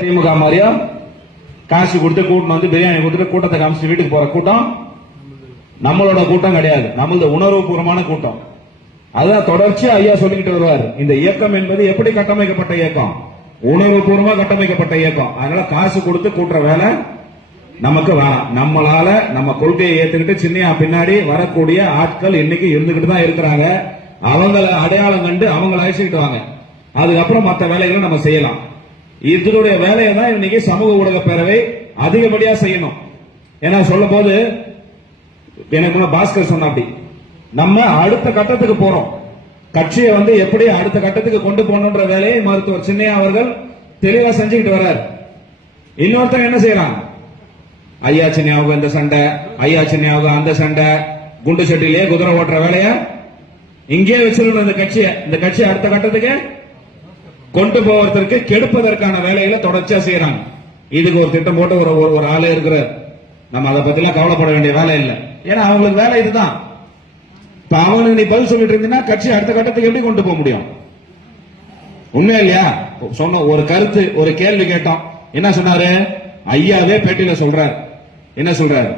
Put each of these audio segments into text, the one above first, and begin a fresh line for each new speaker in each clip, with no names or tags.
திமுக மாதிரியா? காசு கொடுத்து கூட்டம் வந்து பிரியாணி கொடுத்துட்டு கூட்டத்தை காமிச்சு வீட்டுக்கு போற கூட்டம்? நம்மளோட கூட்டம் கிடையாது. நம்மளது உணர்வுபூர்வமான கூட்டம். அதுதான் தொடர்ச்சியா ஐயா சொல்லிக்கிட்டு வருவார். இந்த இயக்கம் என்பது எப்படி கட்டமைக்கப்பட்ட இயக்கம்? உணர்வுபூர்வமா கட்டமைக்கப்பட்ட இயக்கம். அதனால காசு கொடுத்து கூட்டுற வேலை நமக்கு வேணாம். நம்மளால நம்ம கொள்கையை ஏத்துக்கிட்டு சின்னையா பின்னாடி வரக்கூடிய ஆட்கள் இன்னைக்கு இருந்துகிட்டு தான் இருக்கிறாங்க. அவங்கள அடையாளம் கண்டு அவங்கள அழைச்சிக்கிட்டு வாங்க. அதுக்கப்புறம் மற்ற வேலைகளை நம்ம செய்யலாம். இதனுடைய வேலையை தான் இன்னைக்கு சமூக ஊடக பேரவை அதிகப்படியா செய்யணும். ஏன்னா சொல்லும் போது எனக்கு பாஸ்கர் சொன்னாப்படி நம்ம அடுத்த கட்டத்துக்கு போறோம். கட்சியை வந்து எப்படி அடுத்த கட்டத்துக்கு கொண்டு போகணுன்ற வேலையை மருத்துவர் சின்னையா அவர்கள் தெளிவா செஞ்சுக்கிட்டு வர்றாரு. இன்னொருத்தன் என்ன செய்யறான்? ஐயா சின்னையாவுக்கு இந்த சண்டை ஐயா சின்னையாவுக்கு அந்த சண்டை குண்டு சட்டிலேயே குதிரை ஓட்டுற வேலைய? இங்கே வச்சிருக்கணும் இந்த கட்சியை. இந்த கட்சி அடுத்த கட்டத்துக்கு கொண்டு போவதற்கு கெடுப்பதற்கான வேலைகளை தொடர்ச்சியா செய்யறாங்க இதுக்கு ஒரு திட்டம் போட்டு ஒரு ஒரு- ஒரு ஆளே இருக்கிறார். நம்ம அதை பத்தி எல்லாம் கவலைப்பட வேண்டிய வேலை இல்லை. ஏன்னா அவங்களுக்கு வேலை இதுதான். இப்ப அவனுக்கு நீ பதில் சொல்லிட்டு இருந்தீங்கன்னா கட்சி அடுத்த கட்டத்துக்கு எப்படி கொண்டு போக முடியும்? உண்மையா இல்லையா? சொன்ன ஒரு கருத்து ஒரு கேள்வி கேட்டோம். என்ன சொன்னாரு? ஐயாவே பேட்டியில சொல்றாரு. என்ன சொல்றாரு?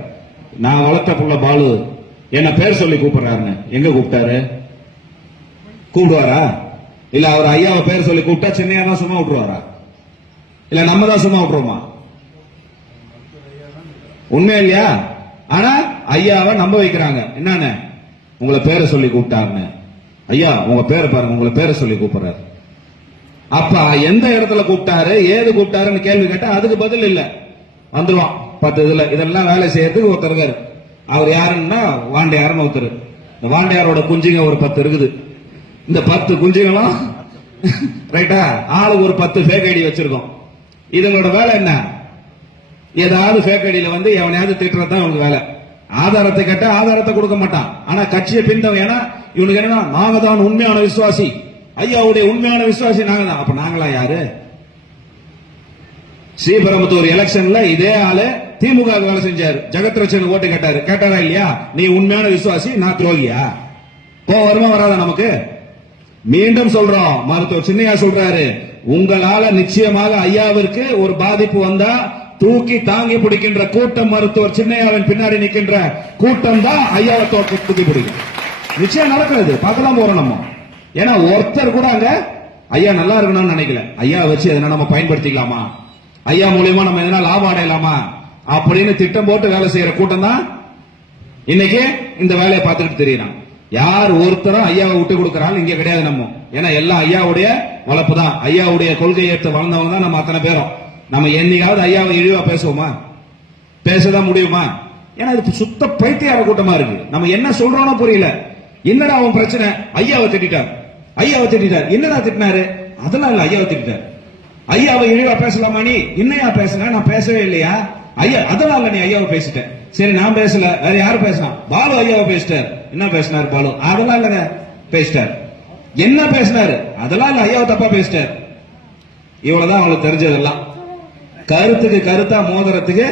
நான் வளர்த்த புள்ள பாலு. என்ன பேர் சொல்லி கூப்பிடுறாருன்னு. எங்க கூப்பிட்டாரு? கூப்பிடுவாரா? இல்ல அவர் ஐயாவை பேர் சொல்லி கூப்பிட்டா சென்னையா தான் சும்மா விட்டுருவாரா? இல்ல நம்ம தான் சும்மா விட்டுருவோமா? உண்மை இல்லையா? ஆனா ஐயாவை நம்ப வைக்கிறாங்க. என்னன்னு? உங்களை பேரை சொல்லி கூப்பிட்டாருன்னு. ஐயா உங்க பேரை பாருங்க உங்களை பேரை சொல்லி கூப்பிடுறாரு. அப்ப எந்த இடத்துல கூப்பிட்டாரு ஏது கூப்பிட்டாருன்னு கேள்வி கேட்டா அதுக்கு பதில் இல்ல. வந்துருவான். பத்து இதுல இதெல்லாம் வேலை செய்யறதுக்கு ஒருத்தர் அவர் யாருன்னா வாண்டியாருன்னு ஒருத்தர். இந்த வாண்டியாரோட குஞ்சுங்க ஒரு பத்து இருக்குது. இந்த பத்து குஞ்சுகளும் ரைட்டா ஆளுக்கு ஒரு பத்து ஃபேக் ஐடி வச்சிருக்கோம். இதுங்களோட வேலை என்ன? ஏதாவது ஃபேக் ஐடியில வந்து எவனையாவது திட்டுறது தான் இவனுக்கு வேலை. ஆதாரத்தை கேட்டா ஆதாரத்தை கொடுக்க மாட்டான். ஆனா கட்சியை பிந்தவன் ஏன்னா இவனுக்கு என்னன்னா நாங்க தான் உண்மையான விசுவாசி. ஐயாவுடைய உண்மையான விசுவாசி நாங்க தான். அப்ப நாங்களா யாரு? ஸ்ரீபெரும்புத்தூர் எலெக்ஷன்ல இதே ஆளு திமுக வேலை செஞ்சாரு. ஜெகத்ரட்சன் ஓட்டு கேட்டாரு. கேட்டாரா இல்லையா? நீ உண்மையான விசுவாசி நான் துரோகியா? கோவம் வருமா வராதா நமக்கு? மீண்டும் சொல்றோம். மருத்துவர் சின்னையா சொல்றாரு. உங்களால நிச்சயமாக ஐயாவிற்கு ஒரு பாதிப்பு வந்தா தூக்கி தாங்கி பிடிக்கின்ற கூட்டம் மருத்துவர் சின்னையாவின் பின்னாடி நிற்கின்ற கூட்டம் தான் ஐயாவை தூக்கி தூக்கி பிடிக்கும். நிச்சயம் நடக்கிறது பார்க்கலாம் போறோம் நம்ம. ஏன்னா ஒருத்தர் கூட அங்க ஐயா நல்லா இருக்கணும்னு நினைக்கல. ஐயா வச்சு எதனா நம்ம பயன்படுத்திக்கலாமா? ஐயா மூலியமா நம்ம எதனா லாபம் அடையலாமா? அப்படின்னு திட்டம் போட்டு வேலை செய்யற கூட்டம் தான் இன்னைக்கு இந்த வேலையை பார்த்துக்கிட்டு தெரியலாம் யார் ஒருத்தரும் ஐயாவை விட்டு கொடுக்கறாங்க இங்க கிடையாது நம்ம. ஏன்னா எல்லாம் ஐயாவுடைய வளர்ப்பு தான் ஐயாவுடைய கொள்கை ஏற்று வளர்ந்தவங்க தான் நம்ம அத்தனை பேரும். நம்ம என்னைக்காவது ஐயாவை இழிவா பேசுவோமா? பேசதான் முடியுமா? ஏன்னா இது சுத்த பைத்தியார கூட்டமா இருக்கு. நம்ம என்ன சொல்றோம்னு புரியல. என்னடா அவன் பிரச்சனை? ஐயாவை திட்டார் ஐயாவை திட்டார் என்னடா திட்டினாரு? அதெல்லாம் இல்ல ஐயாவை திட்டார் ஐயாவை இழிவா பேசலாமா நீ? என்னையா பேசுன? நான் பேசவே இல்லையா? ஐயா அதெல்லாம் இல்ல நீ ஐயாவை பேசிட்டேன் சரி நான் பேசல. வேற யாரு பேசினா பாலு ஐயாவை பேசிட்டார். என்ன பேசினாரு பாலு? அதெல்லாம் இல்லங்க. பேசிட்டார். என்ன பேசினாரு? அதெல்லாம் இல்ல ஐயாவை தப்பா பேசிட்டார். இவ்வளவுதான் அவங்களுக்கு தெரிஞ்சதெல்லாம். கருத்துக்கு கருத்தா மோதுறதுக்கு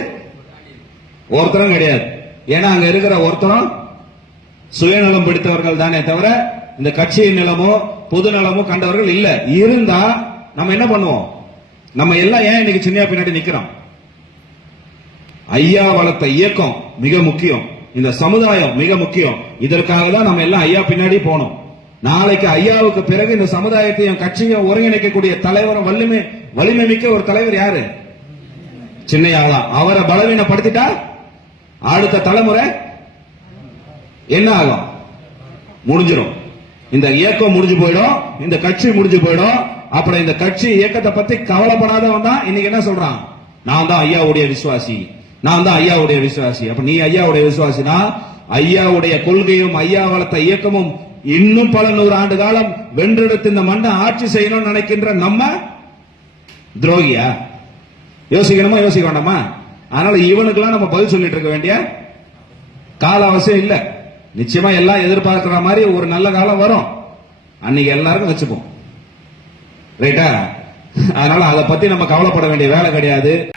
ஒருத்தரும் கிடையாது. ஏன்னா அங்க இருக்கிற ஒருத்தரும் சுயநலம் பிடித்தவர்கள் தானே தவிர இந்த கட்சியின் நிலமோ பொது நலமோ கண்டவர்கள் இல்ல. இருந்தா நம்ம என்ன பண்ணுவோம்? நம்ம எல்லாம் ஏன் இன்னைக்கு சின்ன பின்னாடி நிக்கிறோம்? ஐயா வளர்த்த இயக்கம் மிக முக்கியம். இந்த சமுதாயம் மிக முக்கியம். இதற்காக தான் நம்ம எல்லாம் ஐயா பின்னாடி போனோம் நாளைக்கு ஐயாவுக்கு பிறகு இந்த சமுதாயத்தையும் கட்சியும் ஒருங்கிணைக்கக்கூடிய தலைவரும் வலிமை வலிமை மிக்க ஒரு தலைவர் யாரு? சின்னையா தான் அவரை பலவீனப்படுத்திட்டா? அடுத்த தலைமுறை என்ன ஆகும்? முடிஞ்சிடும் இந்த இயக்கம் முடிஞ்சு போயிடும். இந்த கட்சி முடிஞ்சு போயிடும். அப்புறம் இந்த கட்சி இயக்கத்தை பத்தி கவலைப்படாதவன் தான். இன்னைக்கு என்ன சொல்றான்? நான் தான் ஐயாவுடைய விசுவாசி. நான் தான் ஐயாவுடைய விசுவாசி. அப்ப நீ ஐயாவுடைய விசுவாசினா ஐயாவுடைய கொள்கையும் ஐயா வளர்த்த இயக்கமும் இன்னும் பல நூறு ஆண்டு காலம் வென்றெடுத்து இந்த மண்ணை ஆட்சி செய்யணும்னு நினைக்கின்ற நம்ம துரோகியா? யோசிக்கணுமா யோசிக்க வேண்டாமா? அதனால இவனுக்கெல்லாம் நம்ம பதில் சொல்லிட்டு இருக்க வேண்டிய கால அவசியம் இல்ல. நிச்சயமா எல்லாம் எதிர்பார்க்கிற மாதிரி ஒரு நல்ல காலம் வரும். அன்னைக்கு எல்லாருக்கும் வச்சுப்போம். ரைட்டா அதனால அதை பத்தி நம்ம கவலைப்பட வேண்டிய வேலை கிடையாது.